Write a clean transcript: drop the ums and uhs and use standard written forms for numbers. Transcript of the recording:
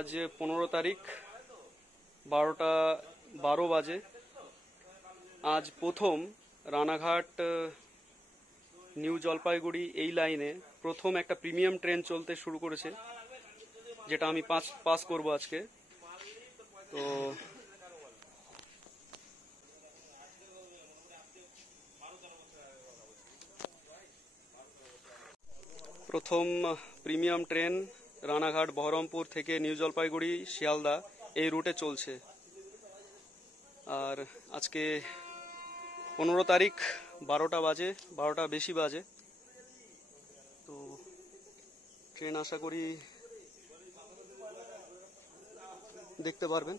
आज 15 तारीख 12:12 বাজে। আজ প্রথম রানাঘাট নিউ জলপাইগুড়ি এই লাইনে প্রথম একটা প্রিমিয়াম ট্রেন চলতে শুরু করেছে, যেটা আমি পাস করব আজকে। তো প্রথম প্রিমিয়াম ট্রেন রানাঘাট বহরমপুর থেকে নিউ জলপাইগুড়ি শিয়ালদা এই রুটে চলছে। আর আজকে 15 তারিখ 12টা বাজে, 12টা বেশি বাজে। তো ট্রেন আশা করি দেখতে পারবেন।